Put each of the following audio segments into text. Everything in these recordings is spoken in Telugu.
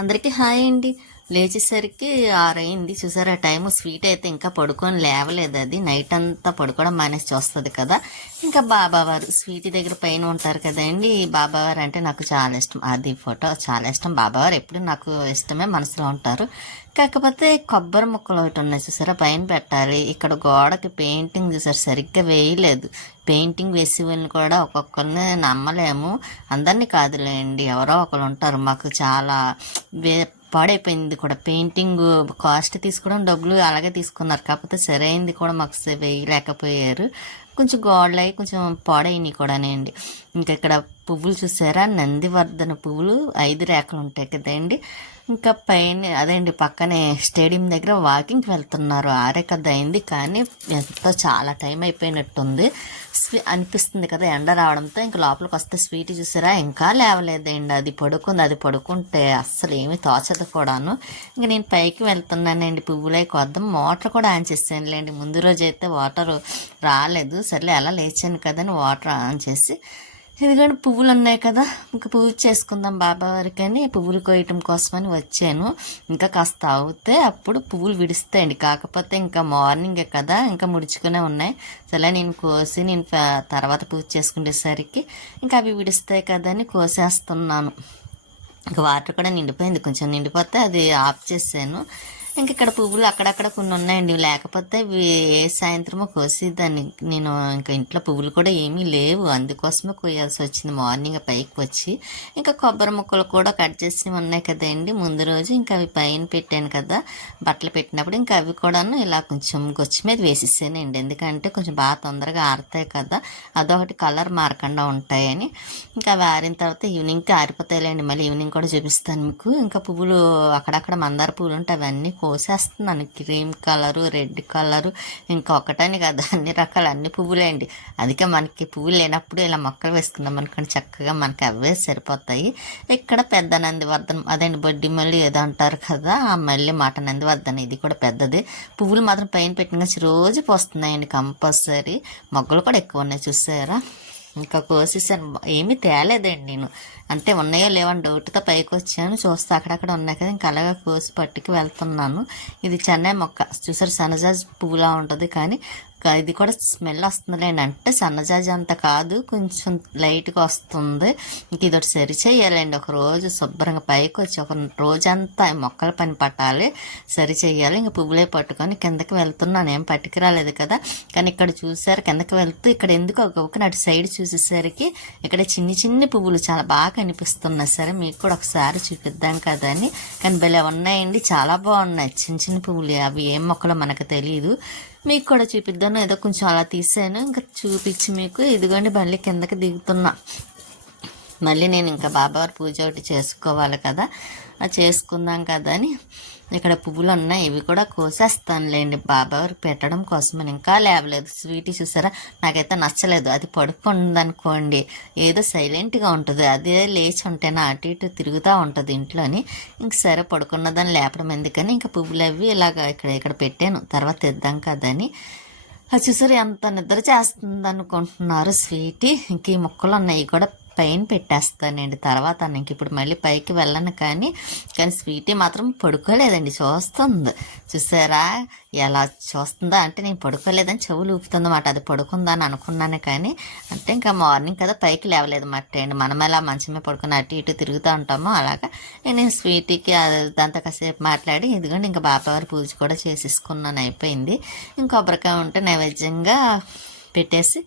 అందరికీ హాయ్ అండి. లేచేసరికి ఆరైంది. చూసారా టైం స్వీట్ అయితే ఇంకా పడుకొని లేవలేదు అది. నైట్ అంతా పడుకోవడం మానేసి చూస్తుంది కదా. ఇంకా బాబావారు స్వీట్ దగ్గర పైన ఉంటారు కదండి బాబావారు అంటే నాకు చాలా ఇష్టం. అది ఫోటో చాలా ఇష్టం. బాబావారు ఎప్పుడు నాకు ఇష్టమే మనసులో ఉంటారు. కాకపోతే కొబ్బరి ముక్కలు ఒకటి ఉన్నాయి చూసారా పైన పెట్టాలి. ఇక్కడ గోడకి పెయింటింగ్ చూసారు సరిగ్గా వేయలేదు. పెయింటింగ్ వేసి వాళ్ళని కూడా ఒక్కొక్కరిని నమ్మలేము. అందరినీ కాదులేండి ఎవరో ఒకరు ఉంటారు. మాకు చాలా వే పాడైపోయింది కూడా. పెయింటింగ్ కాస్ట్ తీసుకోవడం డబ్బులు అలాగే తీసుకున్నారు. కాకపోతే సరైంది కూడా మాకు వేయలేకపోయారు. కొంచెం గోడలు గోడలై కొంచెం పాడైనవి కూడానండి. ఇంకా ఇక్కడ పువ్వులు చూసారా? నందివర్ధన పువ్వులు ఐదు రేఖలు ఉంటాయి కదండి. ఇంకా పైన అదేండి పక్కనే స్టేడియం దగ్గర వాకింగ్కి వెళ్తున్నారు. ఆరే కదా అయింది కానీ ఎంతో చాలా టైం అయిపోయినట్టుంది. స్వీ- అనిపిస్తుంది కదా ఎండ రావడంతో ఇంకా లోపలికి వస్తే స్వీట్ చూసారా? ఇంకా లేవలేదండి. అది పడుకుంది అది పడుకుంటే అస్సలు ఏమీ తోచదు కూడాను. ఇంకా నేను పైకి వెళ్తున్నానండి పువ్వులై కొద్దాం మోటార్ కూడా ఆన్ చేసానులేండి ముందు రోజు అయితే వాటర్ రాలేదు. సర్లే అలా లేచాను కదని వాటర్ ఆన్ చేసి ఇదిగోండి పువ్వులు ఉన్నాయి కదా. ఇంకా పూజ చేసుకుందాం బాబా వారికి అని పువ్వులు కోయటం కోసమని వచ్చాను. ఇంకా కాస్త అవుతే అప్పుడు పువ్వులు విడుస్తాయండి. కాకపోతే ఇంకా మార్నింగే కదా ఇంకా ముడుచుకునే ఉన్నాయి. సరే నేను కోసి నేను తర్వాత పూజ చేసుకునేసరికి ఇంకా అవి విడుస్తాయి కదా అని కోసేస్తున్నాను. ఇంకా వాటర్ కూడా నిండిపోయింది. కొంచెం నిండిపోతే అది ఆఫ్ చేసాను ఇంక ఇక్కడ పువ్వులు అక్కడక్కడ కొన్ని ఉన్నాయండి లేకపోతే ఏ సాయంత్రమో కోసి దాన్ని నేను ఇంకా ఇంట్లో పువ్వులు కూడా ఏమీ లేవు. అందుకోసమే కోయాల్సి వచ్చింది మార్నింగ్ పైకి వచ్చి ఇంకా కొబ్బరి ముక్కలు కూడా కట్ చేసి ఉన్నాయి కదండి. ముందు రోజు ఇంకా అవి పైన పెట్టాను కదా. బట్టలు పెట్టినప్పుడు ఇంకా అవి కూడాను ఇలా కొంచెం గొచ్చి మీద వేసేసానండి. ఎందుకంటే కొంచెం బాగా తొందరగా ఆరుతాయి కదా. అదొకటి కలర్ మారకుండా ఉంటాయని. ఇంకా అవి ఆరిన తర్వాత ఈవినింగ్కి ఆరిపోతాయిలేండి. మళ్ళీ ఈవినింగ్ కూడా చూపిస్తాను మీకు. ఇంకా పువ్వులు అక్కడక్కడ మందార పువ్వులు ఉంటాయి అవన్నీ కోసేస్తున్నాను. క్రీమ్ కలరు రెడ్ కలరు ఇంకా ఒకటని కదా అన్ని రకాల అన్ని పువ్వులే అండి అందుకే మనకి పువ్వులు లేనప్పుడు ఇలా మొక్కలు వేసుకుందాం అనుకోండి చక్కగా మనకి అవే సరిపోతాయి. ఇక్కడ పెద్ద నందివర్ధనం అదండి బొడ్డి మళ్ళీ ఏదో అంటారు కదా ఆ మళ్ళీ మాట నందివర్ధనం ఇది కూడా పెద్దది. పువ్వులు మాత్రం పైన పెట్టిన రోజు పోస్తున్నాయండి కంపల్సరీ. మొగ్గలు కూడా ఎక్కువ ఉన్నాయి చూసారా? ఇంకా కోసేసాను. ఏమీ తేలేదండి నేను. అంటే ఉన్నాయో లేవని డౌట్తో పైకి వచ్చాను. చూస్తే అక్కడక్కడ ఉన్నాయి కదా ఇంకా అలాగే కోసి పట్టుకు వెళ్తున్నాను. ఇది చెన్నై మొక్క. చూసారు సన్నజాజ్ పువ్వులా ఉంటుంది కానీ ఇది కూడా స్మెల్ వస్తుందిలేండి. అంటే సన్నజాజి అంత కాదు కొంచెం లైట్గా వస్తుంది. ఇంక ఇది ఒకటి సరి చేయాలండి. ఒక రోజు శుభ్రంగా పైకి వచ్చి ఒక రోజంతా మొక్కల పని పట్టాలి సరి చేయాలి. ఇంక పువ్వులే పట్టుకొని కిందకి వెళ్తున్నాను. ఏం పట్టుకురాలేదు కదా. కానీ ఇక్కడ చూసారు కిందకి వెళ్తూ ఇక్కడ ఎందుకు ఒక అటు సైడ్ చూసేసరికి ఇక్కడ చిన్ని చిన్ని పువ్వులు చాలా బాగా కనిపిస్తున్నాయి. సరే మీకు కూడా ఒకసారి చూపిద్దాం కదా అని. కానీ భలే ఉన్నాయండి. చాలా బాగున్నాయి. చిన్న చిన్న పువ్వులు. అవి ఏం మొక్కలో మనకు తెలియదు మీకు కూడా చూపిద్దాను. ఏదో కొంచెం అలా తీసాను ఇంకా చూపించి మీకు. ఇదిగోండి మళ్ళీ కిందకి దిగుతున్నా. మళ్ళీ నేను ఇంకా బాబావారి పూజ ఒకటి చేసుకోవాలి కదా. అది చేసుకుందాం కదా అని. ఇక్కడ పువ్వులు ఉన్నాయి ఇవి కూడా కోసేస్తానులేండి. బాబావారికి పెట్టడం కోసమని ఇంకా లేవలేదు. స్వీటీ చూసారా? నాకైతే నచ్చలేదు. అది పడుకుందనుకోండి. ఏదో సైలెంట్గా ఉంటుంది. అదే లేచి ఉంటేనే అటు ఇటు తిరుగుతూ ఉంటుంది ఇంట్లోని. ఇంక సరే పడుకున్నదని లేపడం ఎందుకని ఇంకా పువ్వులు అవి ఇలాగ ఇక్కడ ఇక్కడ పెట్టాను. తర్వాత తెద్దాం కదని అది చూసారు ఎంత నిద్ర చేస్తుంది అనుకుంటున్నారు స్వీటీ. ఇంక ఈ మొక్కలు ఉన్నాయి కూడా పైన పెట్టేస్తానండి. తర్వాత నాకు ఇప్పుడు మళ్ళీ పైకి వెళ్ళను కానీ కానీ స్వీటీ మాత్రం పడుకోలేదండి. చూస్తుంది. చూసారా? ఎలా చూస్తుందా అంటే నేను పడుకోలేదని చెవులు ఊపుతుందన్నమాట. అది పడుకుందా అని అనుకున్నాను కానీ అంటే ఇంకా మార్నింగ్ కదా పైకి లేవలేదు మాట అండి. మనం ఎలా మంచమే పడుకుని అటు ఇటు తిరుగుతూ ఉంటామో అలాగా నేను స్వీటీకి దాంతో కాసేపు మాట్లాడి ఇదిగోండి ఇంకా బాపవారి పూజ కూడా చేసేసుకున్నాను. అయిపోయింది. ఇంకా కొబ్బరికాయ ఉంటే నైవేద్యంగా పెట్టేసి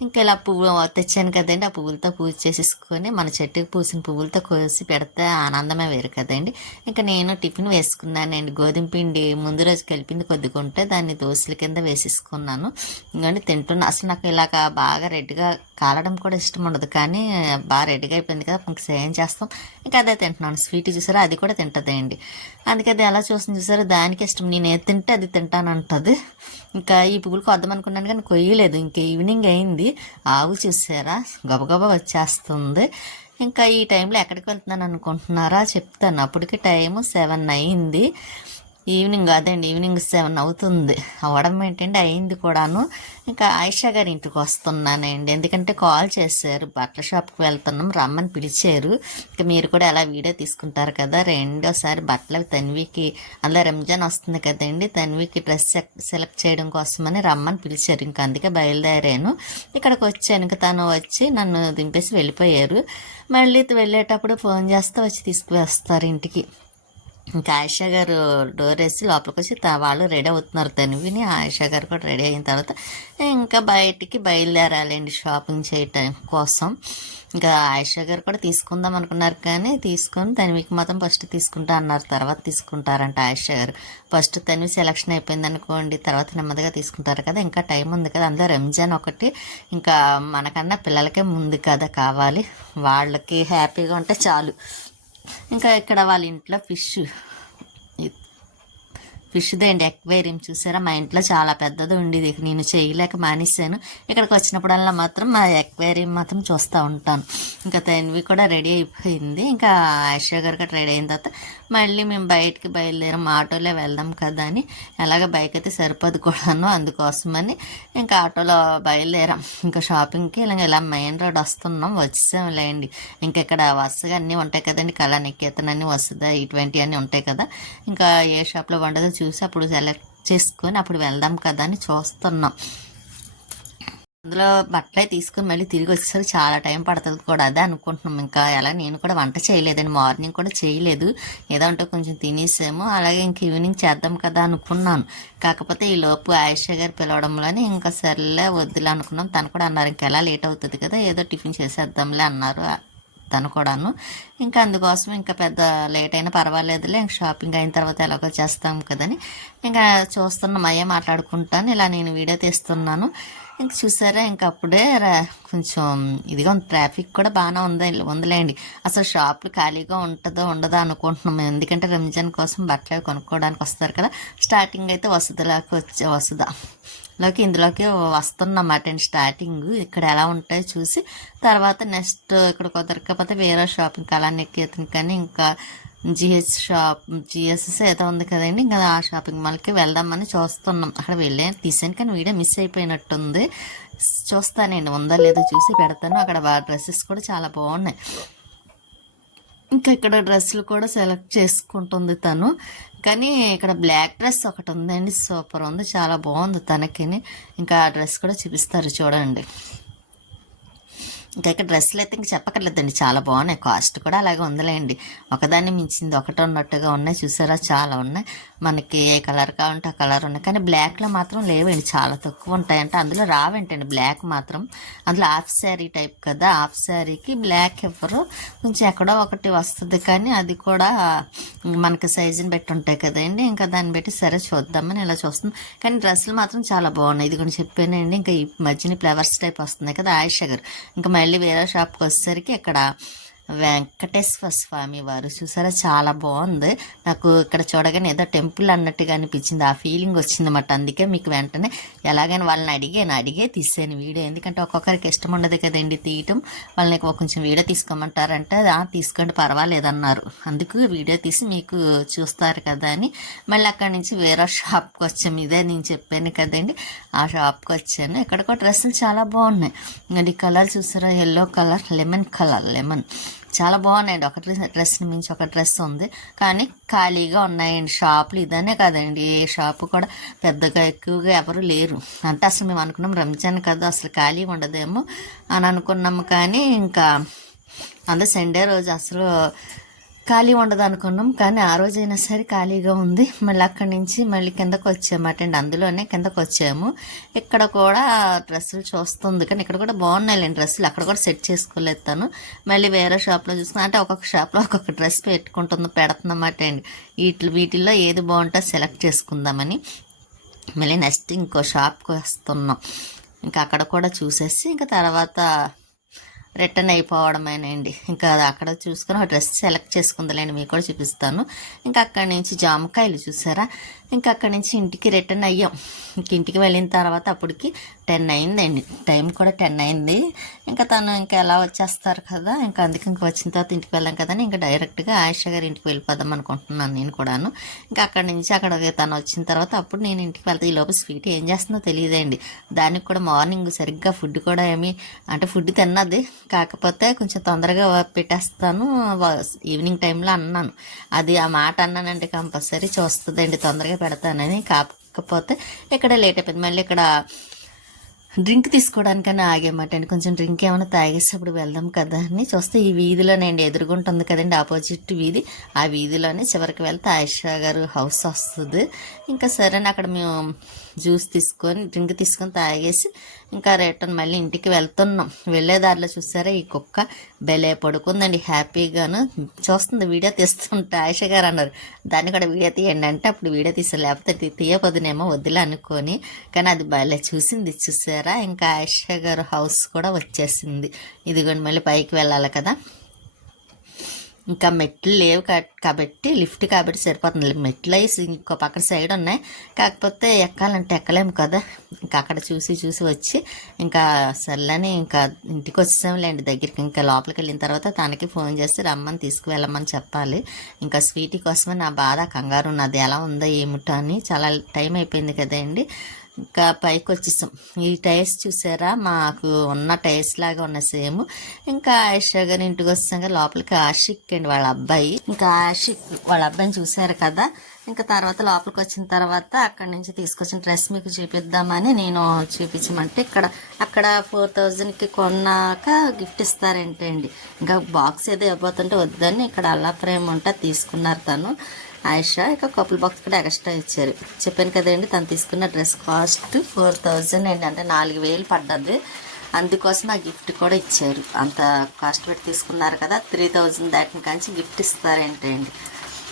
ఇంకా ఇలా పువ్వు తెచ్చాను కదండి ఆ పువ్వులతో పూజ చేసేసుకొని మన చెట్టుకి పూసిన పువ్వులతో కోసి పెడితే ఆనందమే వేరు కదండి. ఇంకా నేను టిఫిన్ వేసుకున్నానండి. గోధుమ పిండి ముందు రోజు కలిపింది కొద్దిగా ఉంటే దాన్ని దోశల కింద వేసేసుకున్నాను. ఇంకండి తింటున్నా. అసలు నాకు ఇలాగ బాగా రెడ్గా కాలడం కూడా ఇష్టం ఉండదు. కానీ బాగా రెడ్గా అయిపోయింది కదా ఇంక ఏం చేస్తాం? ఇంకా అదే తింటున్నాను. స్వీట్ చూసారా? అది కూడా తింటుందండి. అందుకే అది ఎలా చూసిన చూసారా? దానికి ఇష్టం. నేను ఏది తింటే అది తింటానంటుంది. ఇంకా ఈ పువ్వులు కొద్దాం అనుకున్నాను కానీ కొయ్యలేదు. ఇంకా ఈవినింగ్ అయింది. ఆవు చూసారా? గబగబా వచ్చేస్తుంది. ఇంకా ఈ టైంలో ఎక్కడికి వెళ్తున్నాను అనుకుంటున్నారా? చెప్తాను. అప్పటికి టైం సెవెన్ అయింది. ఈవినింగ్ అదండి ఈవినింగ్ సెవెన్ అవుతుంది. అవడం ఏంటంటే అయింది కూడాను. ఇంకా ఆయిషా గారి ఇంటికి వస్తున్నానండి. ఎందుకంటే కాల్ చేశారు బట్టల షాప్కి వెళ్తున్నాం రమ్మని పిలిచారు. ఇంకా మీరు కూడా అలా వీడియో తీసుకుంటారు కదా రెండోసారి బట్టలు తన్వికి అందులో రంజాన్ వస్తుంది కదండి తన్వికి డ్రెస్ సెలెక్ట్ చేయడం కోసమని రమ్మని పిలిచారు. ఇంకా అందుకే బయలుదేరాను. ఇక్కడికి వచ్చాను. ఇంకా తను వచ్చి నన్ను దింపేసి వెళ్ళిపోయారు. మళ్ళీ వెళ్ళేటప్పుడు ఫోన్ చేస్తే వచ్చి తీసుకువస్తారు ఇంటికి. ఇంకా ఆయిషా గారు డోర్ వేసి లోపలికి వచ్చి వాళ్ళు రెడీ అవుతున్నారు తనువిని. ఆయిషా గారు కూడా రెడీ అయిన తర్వాత ఇంకా బయటికి బయలుదేరాలండి షాపింగ్ చేయటం కోసం. ఇంకా ఆయిషా గారు కూడా తీసుకుందాం అనుకున్నారు కానీ తీసుకొని తనివికి మాత్రం ఫస్ట్ తీసుకుంటా అన్నారు. తర్వాత తీసుకుంటారంట ఆయిషా గారు. ఫస్ట్ తనివి సెలక్షన్ అయిపోయింది అనుకోండి తర్వాత నెమ్మదిగా తీసుకుంటారు కదా. ఇంకా టైం ఉంది కదా. అందులో రంజాన్ ఒకటి. ఇంకా మనకన్నా పిల్లలకే ముందు కదా కావాలి. వాళ్ళకి హ్యాపీగా ఉంటే చాలు. ఇంకా ఇక్కడ వాళ్ళ ఇంట్లో ఫిష్ ఫిష్ది అండి ఎక్వేరియం చూసారా? మా ఇంట్లో చాలా పెద్దది ఉండేది. నేను చేయలేక మానేశాను. ఇక్కడికి వచ్చినప్పుడల్లా మాత్రం మా ఎక్వేరియం మాత్రం చూస్తూ ఉంటాను. ఇంకా తన్వి కూడా రెడీ అయిపోయింది. ఇంకా ఐశ్వర్య గారు కూడా రెడీ అయిన తర్వాత మళ్ళీ మేము బయటికి బయలుదేరాం. ఆటోలో వెళ్దాం కదా అని. ఎలాగ బైక్ అయితే సరిపోదు కూడాను అందుకోసమని ఇంకా ఆటోలో బయలుదేరాం. ఇంకా షాపింగ్కి ఇలా ఇలా మెయిన్ రోడ్ వస్తున్నాం. వచ్చేసాంలేండి. ఇంకా ఇక్కడ వరుసగా అన్నీ ఉంటాయి కదండి. కళా నికేతన్ అన్నీ వస్తుందా ఇటువంటి అన్నీ ఉంటాయి కదా. ఇంకా ఏ షాప్లో వండదో చూసి అప్పుడు సెలెక్ట్ చేసుకొని అప్పుడు వెళ్దాం కదా అని చూస్తున్నాం. అందులో బట్టలే తీసుకుని మళ్ళీ తిరిగి వచ్చేసరికి చాలా టైం పడుతుంది కూడా అదే అనుకుంటున్నాం. ఇంకా అలా నేను కూడా వంట చేయలేదండి మార్నింగ్ కూడా చేయలేదు. ఏదో అంటే కొంచెం తినేసాము అలాగే ఇంక ఈవినింగ్ చేద్దాం కదా అనుకున్నాను. కాకపోతే ఈ లోపు ఆయుష గారు పిలవడంలోనే ఇంకా సర్లే వద్దులే అనుకున్నాం. తను కూడా అన్నారు ఇంకెలా లేట్ అవుతుంది కదా ఏదో టిఫిన్ చేసేద్దాంలే అన్నారు. తను కూడాను. ఇంకా అందుకోసం ఇంకా పెద్ద లేట్ అయినా పర్వాలేదులే. ఇంకా షాపింగ్ అయిన తర్వాత ఎలాగో చేస్తాం కదని. ఇంకా చూస్తున్నాం అయ్యే మాట్లాడుకుంటాను. ఇలా నేను వీడియో తీస్తున్నాను. ఇంక చూసారా ఇంక అప్పుడే రా- కొంచెం ఇదిగా ఉంది ట్రాఫిక్ కూడా బాగానే ఉంది ఉందిలేండి. అసలు షాపులు ఖాళీగా ఉంటుందో ఉండదో అనుకుంటున్నాం ఎందుకంటే రంజాన్ కోసం బట్టలు కొనుక్కోవడానికి వస్తారు కదా. స్టార్టింగ్ అయితే వసతిలోకి వచ్చే వసద. లోకి ఇందులోకి వస్తున్నమాట అండి స్టార్టింగ్ ఇక్కడ ఎలా ఉంటాయో చూసి తర్వాత నెక్స్ట్ ఇక్కడ కుదరకపోతే వేరే షాపింగ్ అలా నెక్కేతను కానీ ఇంకా జిహెచ్ షాప్ జిఎస్ఎస్ ఏదో ఉంది కదండి ఇంకా ఆ షాపింగ్ మాల్కి వెళ్దామని చూస్తున్నాం. అక్కడ వెళ్ళే తీసాను కానీ వీడియో మిస్ అయిపోయినట్టుంది. చూస్తానండి ఉందా లేదో చూసి పెడతాను. అక్కడ డ్రెస్సెస్ కూడా చాలా బాగున్నాయి. ఇంకా ఇక్కడ డ్రెస్సులు కూడా సెలెక్ట్ చేసుకుంటుంది తను. కానీ ఇక్కడ బ్లాక్ డ్రెస్ ఒకటి ఉందండి సూపర్ ఉంది చాలా బాగుంది తనకిని. ఇంకా ఆ డ్రెస్ కూడా చూపిస్తారు చూడండి. ఇంకా ఇక్కడ డ్రెస్సులు అయితే ఇంక చెప్పక్కర్లేదండి. చాలా బాగున్నాయి. కాస్ట్ కూడా అలాగే ఉందిలేండి. ఒకదాన్ని మించింది ఒకటి ఉన్నట్టుగా ఉన్నాయి. చూసారా? చాలా ఉన్నాయి. మనకి ఏ కలర్ కావాలంటే ఆ కలర్ ఉన్నాయి. కానీ బ్లాక్లో మాత్రం లేవండి. చాలా తక్కువ ఉంటాయంటే. అందులో రావేంటండి. బ్లాక్ మాత్రం. అందులో హాఫ్ శారీ టైప్ కదా. హాఫ్ శారీకి బ్లాక్ ఇవ్వరు కొంచెం ఎక్కడో ఒకటి వస్తుంది. కానీ అది కూడా మనకి సైజుని బట్టి ఉంటాయి కదండి. ఇంకా దాన్ని బట్టి సరే చూద్దామని ఇలా చూస్తుంది కానీ డ్రెస్సులు మాత్రం చాలా బాగున్నాయి. ఇది కూడా చెప్పానండి. ఇంకా ఈ మధ్యన ఫ్లవర్స్ టైప్ వస్తున్నాయి కదా. ఆయుష గారు. ఇంకా మళ్ళీ వేరే షాప్కి వచ్చేసరికి ఇక్కడ వెంకటేశ్వర స్వామి వారు. చూసారా? చాలా బాగుంది. నాకు ఇక్కడ చూడగానే ఏదో టెంపుల్ అన్నట్టుగా అనిపించింది. ఆ ఫీలింగ్ వచ్చిందన్నమాట. అందుకే మీకు వెంటనే ఎలాగైనా వాళ్ళని అడిగాను. అడిగే తీసాను వీడియో. ఎందుకంటే ఒక్కొక్కరికి ఇష్టం ఉండదు కదండి తీయటం. వాళ్ళని కొంచెం వీడియో తీసుకోమంటారంటే "ఆ, తీసుకోండి పర్వాలేదన్నారు. అందుకు వీడియో తీసి మీకు చూస్తారు కదా అని. మళ్ళీ అక్కడి నుంచి వేరే షాప్కి వచ్చాము ఇదే నేను చెప్పాను కదండి. ఆ షాప్కి వచ్చాను. ఇక్కడ కూడా డ్రెస్సులు చాలా బాగున్నాయి. అది కలర్ చూసారా? Yellow colour lemon colour lemon. చాలా బాగున్నాయండి. ఒక డ్రెస్ డ్రెస్ని మించి ఒక డ్రెస్ ఉంది. కానీ ఖాళీగా ఉన్నాయండి. షాపులు ఇదనే కదండి. ఏ షాపు కూడా పెద్దగా ఎక్కువగా ఎవరు లేరు. అంటే అసలు మేము అనుకున్నాం రంజాన్ కదా అసలు ఖాళీ ఉండదేమో అని అనుకున్నాము కానీ ఇంకా అందులో సండే రోజు అసలు ఖాళీ ఉండదు అనుకున్నాం కానీ ఆ రోజైనా సరే ఖాళీగా ఉంది. మళ్ళీ అక్కడి నుంచి మళ్ళీ కిందకు వచ్చామట అండి. అందులోనే కిందకు వచ్చాము. ఇక్కడ కూడా డ్రెస్సులు చూస్తుంది. కానీ ఇక్కడ కూడా బాగున్నాయి డ్రెస్సులు. అక్కడ కూడా సెట్ చేసుకోలేదు తను. మళ్ళీ వేరే షాప్లో చూసుకున్నా అంటే ఒక్కొక్క షాప్లో ఒక్కొక్క డ్రెస్ పెట్టుకుంటుంది పెడుతున్నమాట అండి. వీటి వీటిల్లో ఏది బాగుంటుందో సెలెక్ట్ చేసుకుందామని. మళ్ళీ నెక్స్ట్ ఇంకో షాప్కి వస్తున్నాం. ఇంకా అక్కడ కూడా చూసేసి ఇంకా తర్వాత రిటర్న్ అయిపోవడమేనండి. ఇంకా అది అక్కడ చూసుకొని ఒక డ్రెస్ సెలెక్ట్ చేసుకుందలేండి. మీకు కూడా చూపిస్తాను. ఇంకా అక్కడి నుంచి జామకాయలు చూసారా? ఇంకా అక్కడి నుంచి ఇంటికి రిటర్న్ అయ్యాం. ఇంక ఇంటికి వెళ్ళిన తర్వాత అప్పటికి టెన్ అయిందండి. టైం కూడా టెన్ అయింది. ఇంకా తను ఇంకా ఎలా వచ్చేస్తారు కదా ఇంకా అందుకే ఇంకా వచ్చిన తర్వాత ఇంటికి వెళ్ళాం కదా అని ఇంకా డైరెక్ట్గా ఆయుష గారి ఇంటికి వెళ్ళిపోదాం అనుకుంటున్నాను నేను కూడాను. ఇంకా అక్కడి నుంచి అక్కడ తను వచ్చిన తర్వాత అప్పుడు నేను ఇంటికి వెళ్తే ఈ లోపు స్వీట్ ఏం చేస్తుందో తెలియదండి దానికి కూడా మార్నింగ్ సరిగ్గా ఫుడ్ కూడా ఏమి అంటే ఫుడ్ తిన్నది. కాకపోతే కొంచెం తొందరగా పెట్టేస్తాను వ- ఈవినింగ్ టైంలో అన్నాను. అది ఆ మాట అన్నానంటే కంపల్సరీ చూస్తుందండి తొందరగా పెడతానని. కాకపోతే ఇక్కడ లేట్ అయిపోయింది. మళ్ళీ ఇక్కడ డ్రింక్ తీసుకోవడానికైనా ఆగేమాటండి అండి. కొంచెం డ్రింక్ ఏమైనా తాగేసేప్పుడు వెళ్దాం కదా అని. చూస్తే ఈ వీధిలోనండి ఎదురుగుంటుంది కదండి ఆపోజిట్ వీధి. ఆ వీధిలోనే చివరికి వెళ్తే ఆయిషా గారు హౌస్ వస్తుంది. ఇంకా సరే అని అక్కడ మేము జ్యూస్ తీసుకొని డ్రింక్ తీసుకొని తాగేసి ఇంకా రిటర్న్ మళ్ళీ ఇంటికి వెళ్తున్నాం. వెళ్ళే దారిలో చూసారా ఈ కుక్క బెలే పడుకుందండి. హ్యాపీగాను చూస్తుంది. వీడియో తీస్తుంటే ఆయిష గారు అన్నారు దాన్ని కూడా వీడియో తీయండి అంటే అప్పుడు వీడియో తీసారు లేకపోతే తీ- తీయపోదునేమో వద్దులే అనుకొని. కానీ అది భలే చూసింది. చూసారా? ఇంకా ఆయిష గారు హౌస్ కూడా వచ్చేసింది. ఇదిగోండి మళ్ళీ పైకి వెళ్ళాలి కదా. ఇంకా మెట్లు లేవు కాబట్టి లిఫ్ట్ కాబట్టి సరిపోతుంది. మెట్లు అయి ఇంకో పక్కన సైడ్ ఉన్నాయి. కాకపోతే ఎక్కాలంటే ఎక్కలేము కదా. ఇంకా అక్కడ చూసి చూసి వచ్చి ఇంకా సర్లని ఇంకా ఇంటికి వచ్చేసాంలేండి దగ్గరికి. ఇంకా లోపలికి వెళ్ళిన తర్వాత తనకి ఫోన్ చేసి రమ్మని తీసుకువెళ్ళమని చెప్పాలి. ఇంకా స్వీటీ కోసమే నా బాధ కంగారు ఉన్నది. ఎలా ఉందో ఏమిటో అని చాలా టైం అయిపోయింది కదండి. ఇంకా పైకి వచ్చేసాం. ఈ టైర్స్ చూసారా? మాకు ఉన్న టైర్స్ లాగా ఉన్న సేమ్. ఇంకా ఆయిషా గారి ఇంటికి వచ్చాక లోపలికి ఆషిక్ అండి వాళ్ళ అబ్బాయి. ఇంకా ఆషిక్ వాళ్ళ అబ్బాయిని చూసారు కదా? ఇంకా తర్వాత లోపలికి వచ్చిన తర్వాత అక్కడి నుంచి తీసుకొచ్చిన డ్రెస్ మీకు చూపిద్దామని నేను చూపించమంటే ఇక్కడ అక్కడ ఫోర్ థౌజండ్కి కొన్నాక గిఫ్ట్ ఇస్తారంటే అండి ఇంకా బాక్స్ ఏదో ఇవ్వబోతుంటే వద్దని ఇక్కడ అల్లా ఫ్రేమ్ ఉంటే తీసుకున్నారు తను. ఆయిషా ఇక కపుల్ బాక్స్ కూడా ఎక్స్ట్రా ఇచ్చారు. చెప్పాను కదండి తను తీసుకున్న డ్రెస్ కాస్ట్ ఫోర్ థౌజండ్ అండి. అంటే నాలుగు వేలు పడ్డది. అందుకోసం ఆ గిఫ్ట్ కూడా ఇచ్చారు. అంత కాస్ట్ పెట్టి తీసుకున్నారు కదా త్రీ థౌజండ్ దాటిని కాంచి గిఫ్ట్ ఇస్తారేంటండి.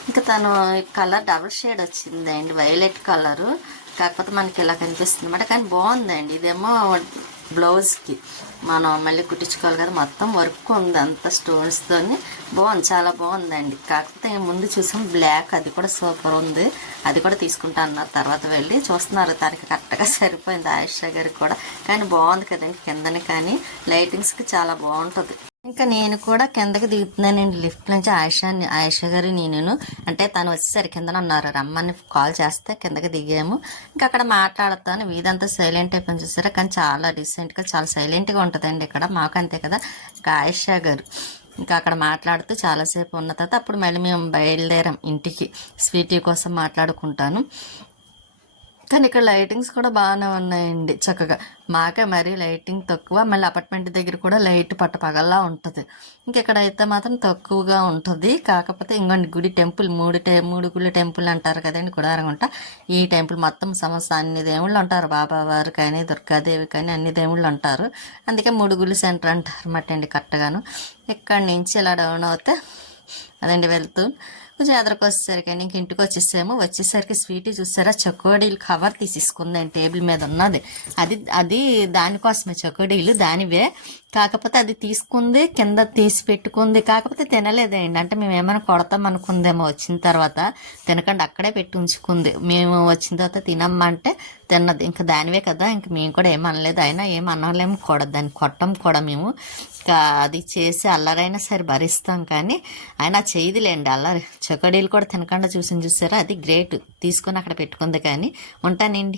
ఇంకా తను కలర్ డబుల్ షేడ్ వచ్చిందండి. వైలెట్ కలరు కాకపోతే మనకి ఇలా కనిపిస్తుంది అనమాట కానీ బాగుందండి. ఇదేమో బ్లౌజ్కి. మనం మళ్ళీ కుట్టించుకోవాలి కదా మొత్తం వర్క్ ఉంది. అంత స్టోన్స్తో బాగుంది చాలా బాగుందండి. కాకపోతే ముందు చూసాం బ్లాక్ అది కూడా సూపర్ ఉంది. అది కూడా తీసుకుంటా అన్నారు. తర్వాత వెళ్ళి చూస్తున్నారు తనకి కరెక్ట్గా సరిపోయింది. ఆయుష గారికి కూడా. కానీ బాగుంది కదండి కిందని కానీ లైటింగ్స్కి చాలా బాగుంటుంది. ఇంకా నేను కూడా కిందకి దిగుతున్నానండి. లిఫ్ట్ నుంచి ఆయిషా ఆయిషా గారు నేను అంటే తను వచ్చేసరి కింద ఉన్నారు రమ్మని కాల్ చేస్తే కిందకి దిగాము. ఇంకా అక్కడ మాట్లాడతాను. వీధంతా సైలెంట్ అయిపోయింది చూసారా. కానీ చాలా రీసెంట్గా చాలా సైలెంట్గా ఉంటుందండి ఇక్కడ. మాకు అంతే కదా. ఇంకా ఆయిషా గారు ఇంకా అక్కడ మాట్లాడుతూ చాలాసేపు ఉన్న తర్వాత అప్పుడు మళ్ళీ మేము బయలుదేరాం ఇంటికి. స్వీటీ కోసం మాట్లాడుకుంటాను. కానీ ఇక్కడ లైటింగ్స్ కూడా బాగానే ఉన్నాయండి చక్కగా. మాకే మరీ లైటింగ్ తక్కువ మళ్ళీ అపార్ట్మెంట్ దగ్గర కూడా లైట్ పట్టపగల్లా ఉంటుంది. ఇంకెక్కడైతే మాత్రం తక్కువగా ఉంటుంది. కాకపోతే ఇంకోండి గుడి టెంపుల్ మూడు టె మూడు గుళ్ళు టెంపుల్ అంటారు కదండి గుడారగుంట ఈ టెంపుల్ మొత్తం సమస్త అన్ని దేవుళ్ళు ఉంటారు బాబావారు కానీ దుర్గాదేవి కానీ అన్ని దేవుళ్ళు ఉంటారు అందుకే మూడు గుళ్ళు సెంటర్ అంటారు అన్నమాట అండి కరెక్ట్గాను ఇక్కడి నుంచి ఇలా డౌన్ అవుతే అదండి వెళ్తూ కొంచెం వచ్చేసరికి ఇంక ఇంటికి వచ్చేసాము. వచ్చేసరికి స్వీట్ చూసారా? చకోడీలు కవర్ తీసేసుకుంది టేబుల్ మీద ఉన్నది. అది అది దానికోసమే చకోడీలు. దానివే కాకపోతే అది తీసుకుంది కింద తీసి పెట్టుకుంది. కాకపోతే తినలేదండి. అంటే మేము ఏమైనా కొడతాం అనుకుందేమో వచ్చిన తర్వాత తినకుండా అక్కడే పెట్టి ఉంచుకుంది. మేము వచ్చిన తర్వాత తినమ్మంటే తిన్నది. ఇంకా దానివే కదా ఇంక మేము కూడా ఏమనలేదు అయినా ఏం అనలేము కూడా. దాన్ని కొట్టం కూడా మేము. ఇంకా అది చేసి అల్లరైనా సరే భరిస్తాం కానీ అయినా చేయదులేండి. అల్లరి చకడీలు కూడా తినకుండా చూసి చూసారా? అది గ్రేట్. తీసుకొని అక్కడ పెట్టుకుంది కానీ. ఉంటానండి.